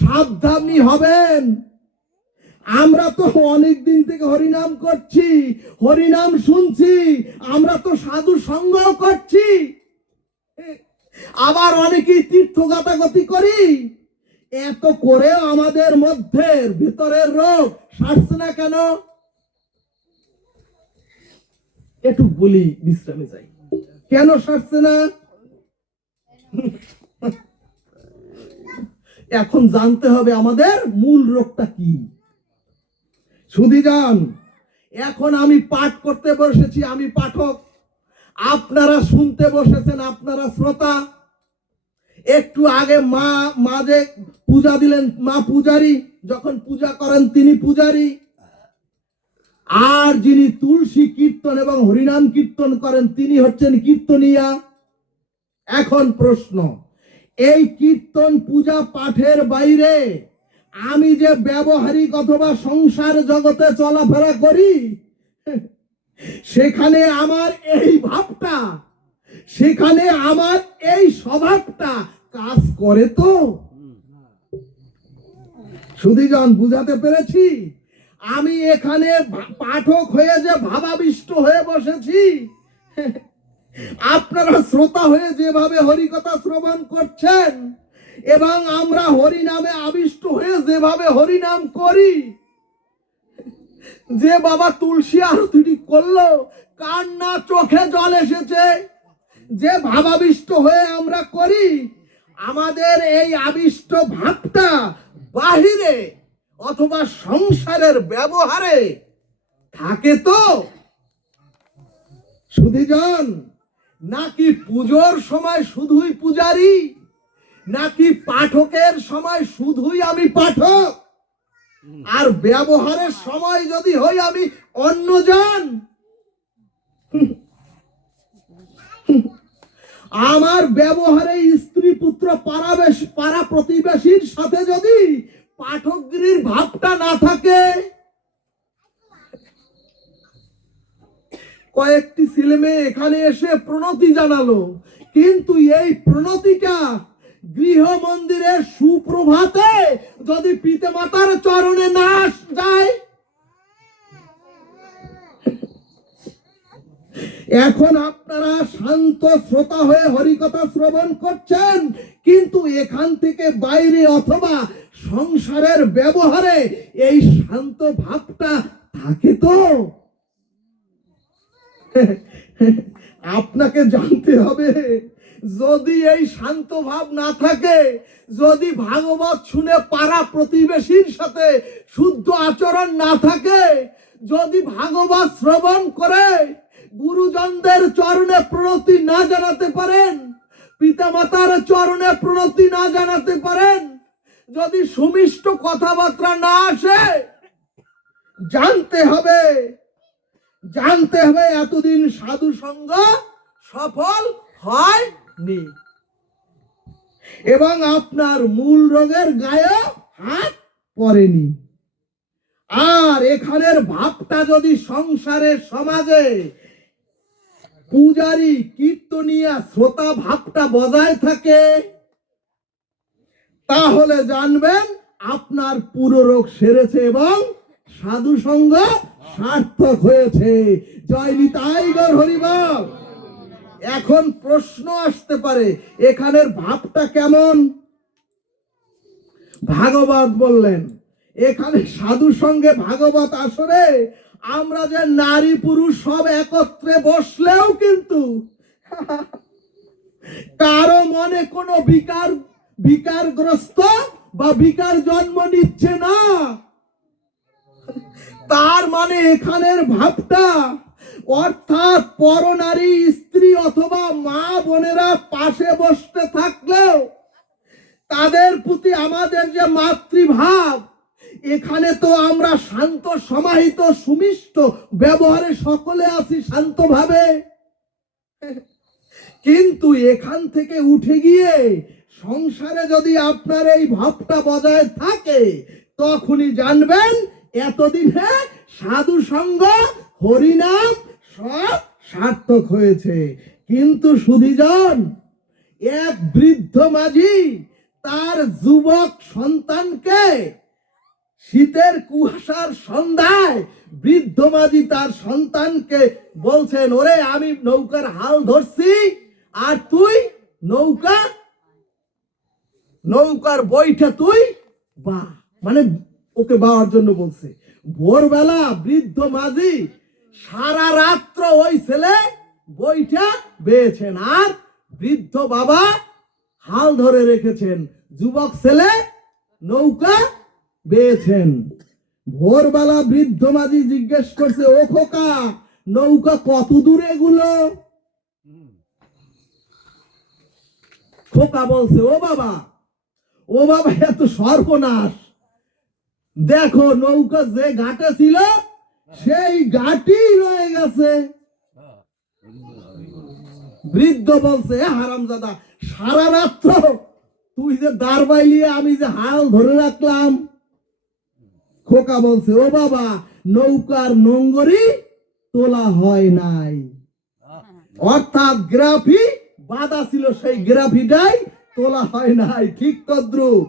সাবধানী হবেন। আমরা তো অনেক দিন থেকে হরিনাম করছি, হরিনাম শুনছি, আমরা তো সাধু সঙ্গ করছি, আবার অনেকেই তীর্থ গাতাগতি করি, এত করে আমাদের মধ্যে ভিতরের রোগ সারছে না কেন? একটু বলি, বিশ্রামে যাই, কেন সারছে না? এখন জানতে হবে আমাদের মূল রোগটা কি। সুধীজন, এখন আমি পাঠ করতে বসেছি, আমি পাঠক, আপনারা শুনতে বসেছেন, আপনারা শ্রোতা। একটু আগে মা যে পূজা দিলেন, মা পূজারী, যখন পূজা করেন তিনি পূজারী, আর যিনি তুলসী কীর্তন এবং হরিনাম কীর্তন করেন তিনি হচ্ছেন কীর্তনিয়া। এখন প্রশ্ন, এই কীর্তন পূজা পাঠের বাইরে আমি যে ব্যবহারিক অথবা সংসার জগতে চলাফেরা করি, সেখানে আমার এই ভাবটা, সেখানে আমার এই স্বভাবটা কাজ করে তো? সুধীজন, বুঝাতে পেরেছি? আমি এখানে পাঠক হয়ে যে ভাবাবিষ্ট হয়ে বসেছি, আপনারা শ্রোতা হয়ে যেভাবে হরিকথা শ্রবণ করছেন, এবং আমরা হরিনামে আবিষ্ট হয়ে যেভাবে হরিনাম করি, যে বাবা তুলসী আরতিটি করলো, কার না চোখে জল এসেছে? যে ভাবাবিষ্ট হয়ে আমরা করি, আমাদের এই আবিষ্ট ভাবটা বাহিরে অথবা সংসারের ব্যবহারে থাকে তো? সুধীজন, নাকি পুজোর সময় শুধুই পূজারী, নাকি পাঠকের সময় শুধুই আমি পাঠক, আর ব্যবহারের সময় যদি হই আমি অন্যজন? আমার ব্যবহারে স্ত্রী পুত্র পাড়া প্রতিবেশীর সাথে যদি পাঠকগিরির ভাবটা না থাকে, কয়েকটি ছেলে মেয়ে এখানে এসে প্রণতি জানালো, কিন্তু এই প্রণতিটা গৃহ মন্দিরের সুপ্রভাতে যদি পিতামাতার চরণে না যায়, এখন আপনারা শান্ত শ্রোতা হয়ে হরিকথা শ্রবণ করছেন, কিন্তু এখান থেকে বাইরে অথবা সংসারের ব্যবহারে এই শান্ত ভাবটা থাকে তো? আপনাকে জানতে হবে, যদি এই শান্ত ভাব না থাকে, যদি ভাগবত শুনে পাড়া প্রতিবেশীর সাথে শুদ্ধ আচরণ না থাকে, যদি ভাগবত শ্রবণ করে গুরুজনদের চরণে প্রণতি না জানাতে পারেন, পিতামাতার চরণে প্রণতি না জানাতে পারেন, যদি সুমিষ্ট কথাবার্তা না আসে, জানতে হবে এতদিন সাধু সঙ্গ সফল হয়নি, এবং আপনার মূল রোগের গায়ে হাত পড়েনি। আর এখানের ভাবটা যদি সংসারের সমাজে পূজারী কীর্তনিয়া শ্রোতা ভাবটা বজায় থাকে, তাহলে জানবেন আপনার পুরো রোগ সেরেছে এবং সাধু সঙ্গ সার্থক হয়েছে। জয় নিতাই গৌর হরি বল। এখন প্রশ্ন আসতে পারে, এখানের ভাবটা কেমন? ভাগবত বললেন, এখানে সাধু সঙ্গে ভাগবত আসরে আমরা যে নারী পুরুষ সব একত্রে বসলেও কিন্তু কারো মনে কোনো বিকারগ্রস্ত বা বিকার জন্ম নিচ্ছে না। তার মানে এখানের ভাবটা, অর্থাৎ পরনারী স্ত্রী অথবা মা বোনেরা পাশে বসতে থাকলেও তাদের প্রতি আমাদের যে মাতৃভাব, এখানে তো আমরা শান্ত সমাহিত সুমিষ্ট ব্যবহারে সকলে আছি শান্তভাবে, কিন্তু এখান থেকে উঠে গিয়ে সংসারে যদি আপনার এই ভাবটা বজায় থাকে, তখনই জানবেন এতদিনে সাধু সঙ্গ হরিনাম সব সার্থক হয়েছে। কিন্তু সুধীজন, এক বৃদ্ধ মাঝি তার যুবক সন্তানকে শীতের কুয়াশার সন্ধ্যায় বৃদ্ধ মাঝি তার সন্তানকে বলছেন, ওরে আমি নৌকার হাল ধরছি আর তুই নৌকার বইটা তুই বা, মানে ওকে বাওয়ার জন্য বলছে। ভোরবেলা বৃদ্ধ মাঝি সারা রাত্র ওই ছেলে বইটা বেয়েছেন আর বৃদ্ধ বাবা হাল ধরে রেখেছেন, যুবক ছেলে নৌকা বেয়েছেন। ভোরবেলা বৃদ্ধ মাঝি জিজ্ঞেস করছে, ও খোকা, নৌকা কত দূরে গুলো? খোকা বলছে, ও বাবা এত সর্বনাশ, দেখো নৌকা যে ঘাটে ছিল সেই ঘাটই রয়ে গেছে। বৃদ্ধ বলছে, হারামজাদা, সারা রাত্র তুই যে দাঁড় বাইলিয়ে আমি যে হাল ধরে রাখলাম। খোকা বলছে, ও বাবা, নৌকার নোঙ্গরি তোলা হয় নাই, অর্থাৎ গ্রাফি বাধা ছিল, সেই গ্রাফিটাই তোলা হয় নাই। ঠিক তদ্রুপ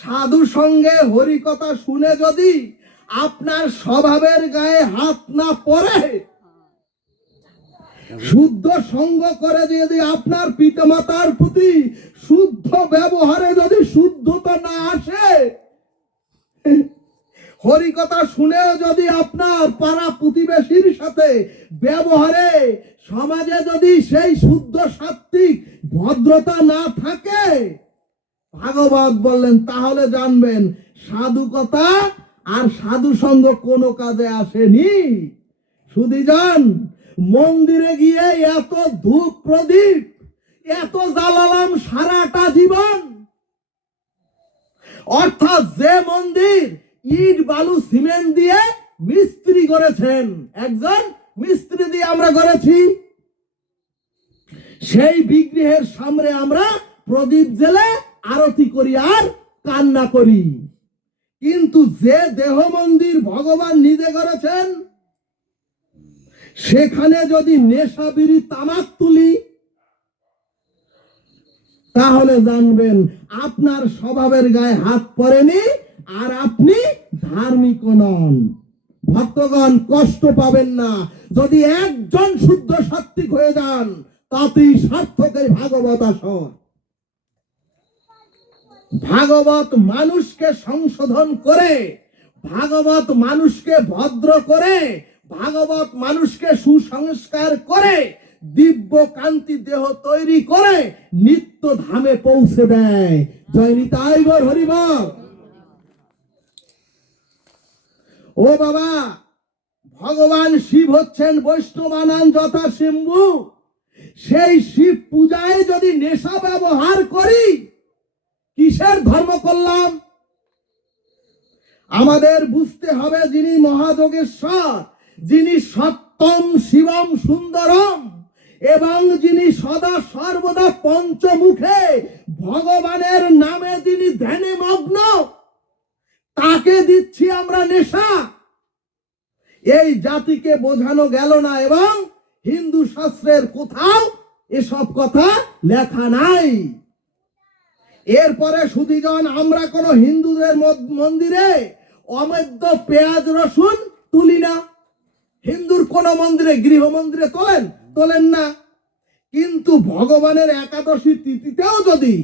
সাধু সঙ্গে হরি কথা শুনে যদি আপনার স্বভাবের গায়ে হাত না পড়ে, শুদ্ধ সঙ্গ করে যদি আপনার পিতামাতার প্রতি শুদ্ধ ব্যবহারে যদি শুদ্ধতা না আসে, হরি কথা শুনেও যদি আপনার পাড়া প্রতিবেশীর সাথে ব্যবহারে সমাজে যদি সেই শুদ্ধ সাত্ত্বিক ভদ্রতা না থাকে, ভাগবত বললেন, তাহলে জানবেন সাধু কথা আর সাধু সঙ্গ কোনো কাজে আসেনি। সুধীজন, মন্দিরে গিয়ে এত ধূপ প্রদীপ এত জ্বালালাম সারাটা জীবন, অর্থাৎ যে মন্দির ইট বালু সিমেন্ট দিয়ে মিস্ত্রি করেছেন, একজন মিস্ত্রি দিয়ে আমরা করেছি, সেই বিগ্রহের সামনে আমরা প্রদীপ জ্বেলে আরতি করি আর কান্না করি। কিন্তু যে দেহ মন্দির ভগবান নিজে করেছেন, সেখানে যদি নেশা বিড়ি তামাক তুলি, তাহলে জানবেন আপনার স্বভাবের গায়ে হাত পড়েনি আর আপনি ধার্মিক নন। ভক্তগণ, কষ্ট পাবেন না, যদি একজন শুদ্ধ সাত্ত্বিক হয়ে যান, তাতেই সার্থকের ভাগবত আসর। ভাগবত মানুষকে সংশোধন করে, ভাগবত মানুষকে ভদ্র করে, ভাগবত মানুষকে সুসংস্কার করে, দিব্য কান্তি দেহ তৈরি করে নিত্য ধামে পৌঁছে দেয়। জয় নিতাই গৌর হরি বল। ও বাবা, ভগবান শিব হচ্ছেন বৈষ্ণবানান যথা শম্ভু, সেই শিব পূজায় যদি নেশা ব্যবহার করি, কিসের ধর্ম করলাম? আমাদের বুঝতে হবে, যিনি মহাযোগেশ্বর, যিনি সত্যম শিবম সুন্দরম, এবং যিনি সদা সর্বদা পঞ্চমুখে ভগবানের নামে যিনি ধ্যানে মগ্ন, তাকে দিচ্ছি আমরা নেশা। এই জাতিকে বোঝানো গেল না, এবং হিন্দু শাস্ত্রের কোথাও এসব কথা লেখা নাই। এরপরে সুধীজন, আমরা কোন হিন্দুদের মন্দিরে অমেদ্য পেঁয়াজ রসুন তুলি না। হিন্দুর কোন মন্দিরে, গৃহ মন্দিরে তোলেন না। কিন্তু ভগবানের একাদশী তিথিতেও যদি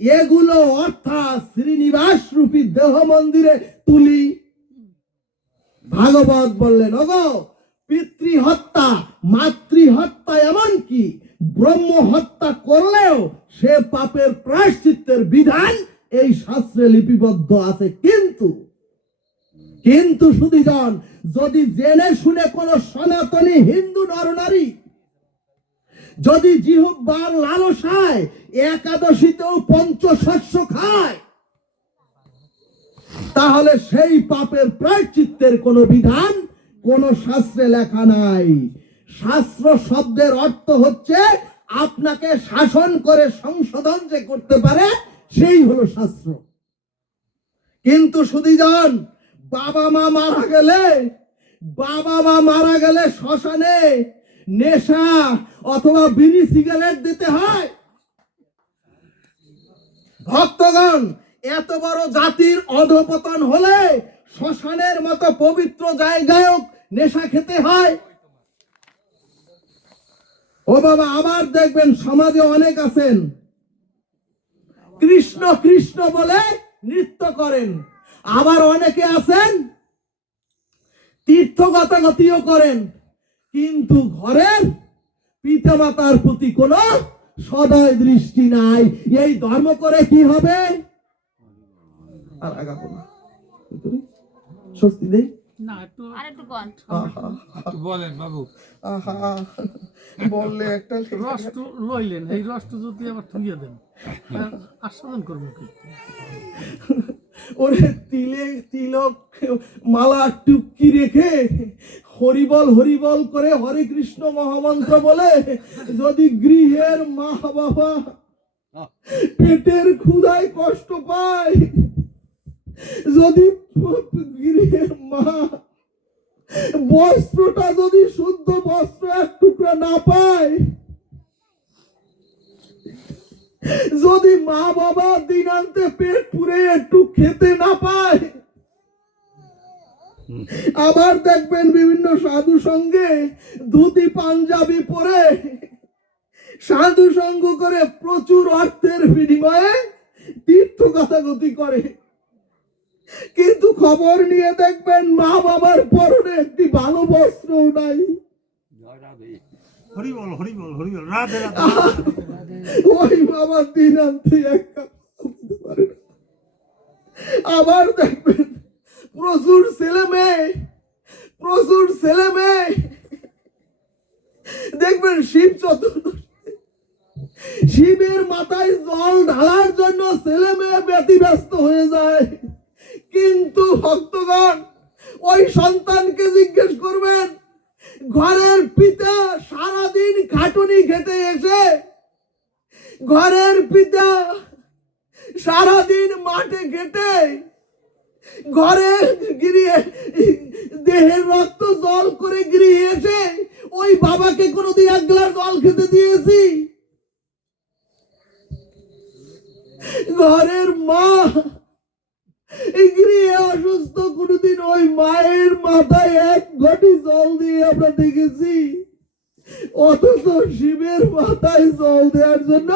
এগুলো অর্থাৎ শ্রীনিবাস রূপী দেহ মন্দিরে তুলি, ভাগবত বললেন ওগো পিতৃহত্যা মাতৃহত্যা এমনকি ব্রহ্ম হত্যা করলেও সে পাপের প্রায়শ্চিত্তের বিধান এই শাস্ত্রে লিপিবদ্ধ আছে। কিন্তু সুধীজন, যদি জেনে শুনে কোন সনাতনী হিন্দু নরনারী যদি জিহ্বার লালসায় একাদশীতেও পঞ্চশস্য খায়, তাহলে সেই পাপের প্রায়শ্চিত্তের কোন বিধান কোন শাস্ত্রে লেখা নাই। শাস্ত্র শব্দের অর্থ হচ্ছে আপনাকে শাসন করে সংশোধন যে করতে পারে, সেই হলো শাস্ত্র। কিন্তু সুধীজন, বাবা মা মারা গেলে শ্মশানে নেশা অথবা বিড়ি সিগারেট দিতে হয়। ভক্তগণ, এত বড় জাতির অধপতন হলে শ্মশানের মতো পবিত্র জায়গায়ও নেশা খেতে হয়। ও বাবা, আবার দেখবেন সমাজে অনেক আছেন কৃষ্ণ কৃষ্ণ বলে নৃত্য করেন, আবার অনেকে আছেন তীর্থগতাগতিও করেন, কিন্তু ঘরের পিতামাতার প্রতি কোনো সদয় দৃষ্টি নাই। এই ধর্ম করে কি হবে? আর আগাবো না, স্বস্তি দেই না, একটু বলেন বাবু। বললে একটা রস লইলেন, এই রসটা যদি আবার থুইয়ে দেন আস্বাদন করবো কি? ওরে তিলক মালা টুকি রেখে হরিবল হরিবল করে হরে কৃষ্ণ মহামন্ত্র বলে যদি গৃহের মা বাবা পেটের ক্ষুধায় কষ্ট পায়, যদি গৃহের মা বস্ত্রটা যদি শুদ্ধ বস্ত্র এক টুকরা না পায়, যদি মা বাবা দিনান্তে পেট পুরে একটু খেতে না পায়, আবার দেখবেন বিভিন্ন সাধু সঙ্গে ধুতি পাঞ্জাবি পরে সাধু সঙ্গ করে প্রচুর অর্থের বিনিময়ে তীর্থগতাগতি করে, কিন্তু খবর নিয়ে দেখবেন মা বাবার পরনে একটি ভালো বস্ত্রও নাই। হরিবল হরিবল হরিবল, রাধে রাধে। ওই বাবা দিনান্তে এক কাপ খেতে পারে না। আবার দেখবেন প্রচুর ছেলে মেয়ে দেখবেন শিব চতুর্দশী, শিবের মাথায় জল ঢালার জন্য ছেলে মেয়ে ব্যতিব্যস্ত হয়ে যায়। কিন্তু ভক্তগণ, ওই সন্তানকে জিজ্ঞেস করবেন, ঘরের পিতা সারাদিন খাটুনি খেটে এসে, ঘরের পিতা সারাদিন মাঠে খেটে ঘরে গিয়ে দেহের রক্ত জল করে গিয়ে এসে ওই বাবাকে কোনোদিন এক গ্লাস জল খেতে দিয়েছি? ঘরের মা গৃহে অসুস্থ, কোনোদিন ওই মায়ের মাথায় এক ঘটি জল দিয়ে আমরা দেখেছি? অথচ শিবের মাথায় জল দেওয়ার জন্য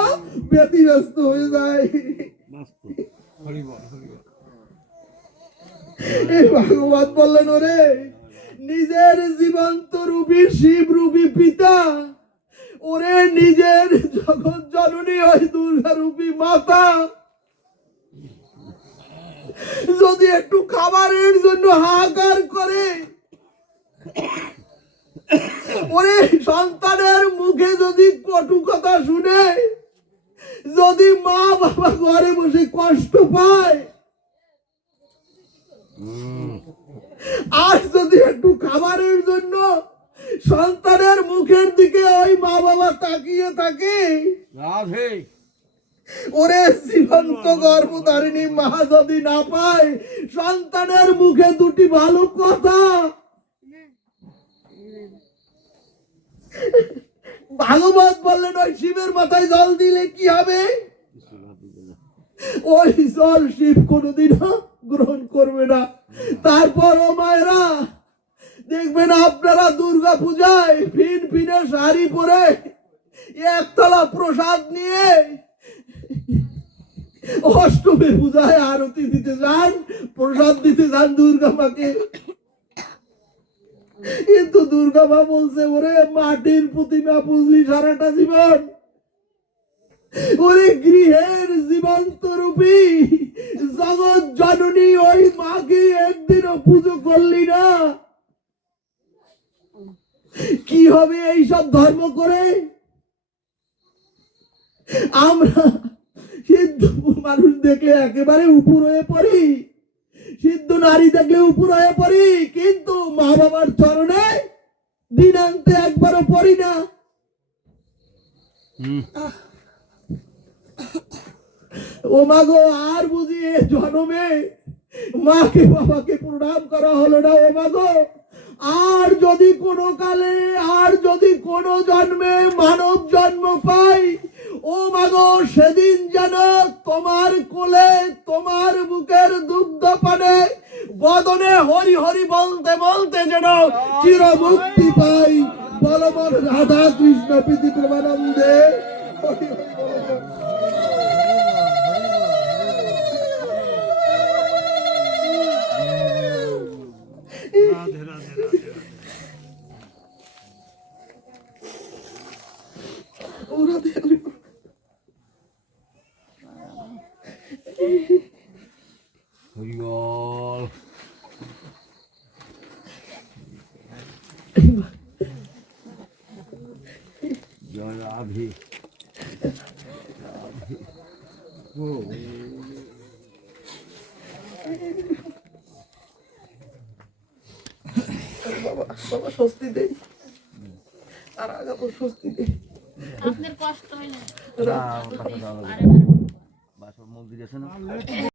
ব্যতিব্যস্ত হয়ে যায়। এই ভাগবত বললেন, ওরে নিজের জীবন্ত রূপী শিব রূপী পিতা, ওরে নিজের জগৎ জননী ওই দুর্গা রূপী মাতা যদি একটু খাবারের জন্য হাহাকার করে, ওরে সন্তানের মুখে যদি কটু কথা শুনে, যদি মা বাবা ঘরে বসে কষ্ট পায়, আর যদি একটু খাবারের জন্য সন্তানের মুখের দিকে ওই মা বাবা তাকিয়ে থাকে, ওরে জীবন্ত গর্ভধারিণী মা যদি না পায় সন্তানের মুখে দুটি ভালো কথা, ভাগবত বললেন ওই শিবের মাথায় জল দিলে কি হবে? ওই জল শিব কোনোদিনও গ্রহণ করবে না। তারপর ও মায়েরা দেখবেন আপনারা দুর্গা পূজায় ভিন ভিনে শাড়ি পরে একতলা প্রসাদ নিয়ে অষ্টমী পূজায় আরতি দিতে যান, প্রসাদ দিতে যান দুর্গা মাকে। কিন্তু দুর্গা মা বলছে, ওরে মাটির প্রতিমা পুজলি সারাটা জীবন, ওরে গৃহের জীবন্ত রূপী জগৎ জননী ওই মাকে একদিনও পুজো করলি না, কি হবে এইসব ধর্ম করে? আমরা সিদ্ধ মানুষ দেখলে একেবারে উপর হয়ে পড়ি, সিদ্ধ নারী দেখলে উপর হয়ে পড়ি, কিন্তু মা বাবার চরণে দিনান্তে একবারও পড়ি না। ও মা গো, আর বুঝি এ জন্মে মাকে বাবাকে প্রণাম করা হলো না। ও মা গো, আর যদি কোনো কালে, আর যদি কোনো জন্মে মানব জন্ম পাই, ও মা গো, সেদিন যেন তোমার কোলে, তোমার বুকের দুগ্ধ পানে বদনে হরি হরি বলতে বলতে যেন চির মুক্তি পাই। বলবন রাধা কৃষ্ণ প্রীতি প্রেমানন্দে। হরি হরি বল। রাধে রাধে রাধে রাধে। ওরা দেখলে হরিবল। জয় রাধে। বাবা, বাবা স্বস্তি দেই, আর আগাবো স্বস্তি দেই। আপনার কষ্ট হয় না বাসা মন্দির আছে না?